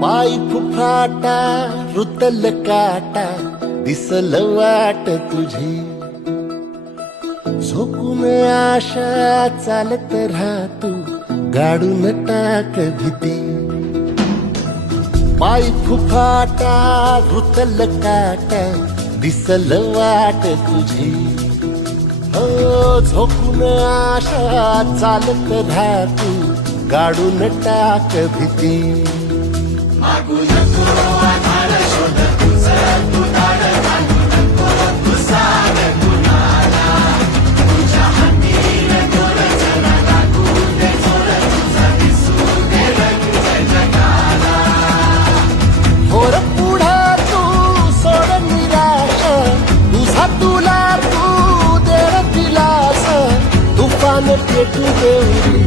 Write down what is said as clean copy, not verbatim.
पाय फुफाटा रुतल काटा दिसल वाट तुझी, झोकून आशा चालत राहा तू गाडून टाक भीती. पाय फुफाटा रुतल काटा दिसल वाट तुझी, हो झोकून आशा चालत राहा तू गाडून टाक भीती. मागू नको आधार शोध तुझं तू दाड घालू नको तू सार कुणाला, तुझ्या हातीन दोर जरा लागू दे जोर तुझा दिसू दे रंग जगाला. होर पुढे तू सोड निराश, तुझा तुला तू दे दिलास, तुफान पेटू देऊ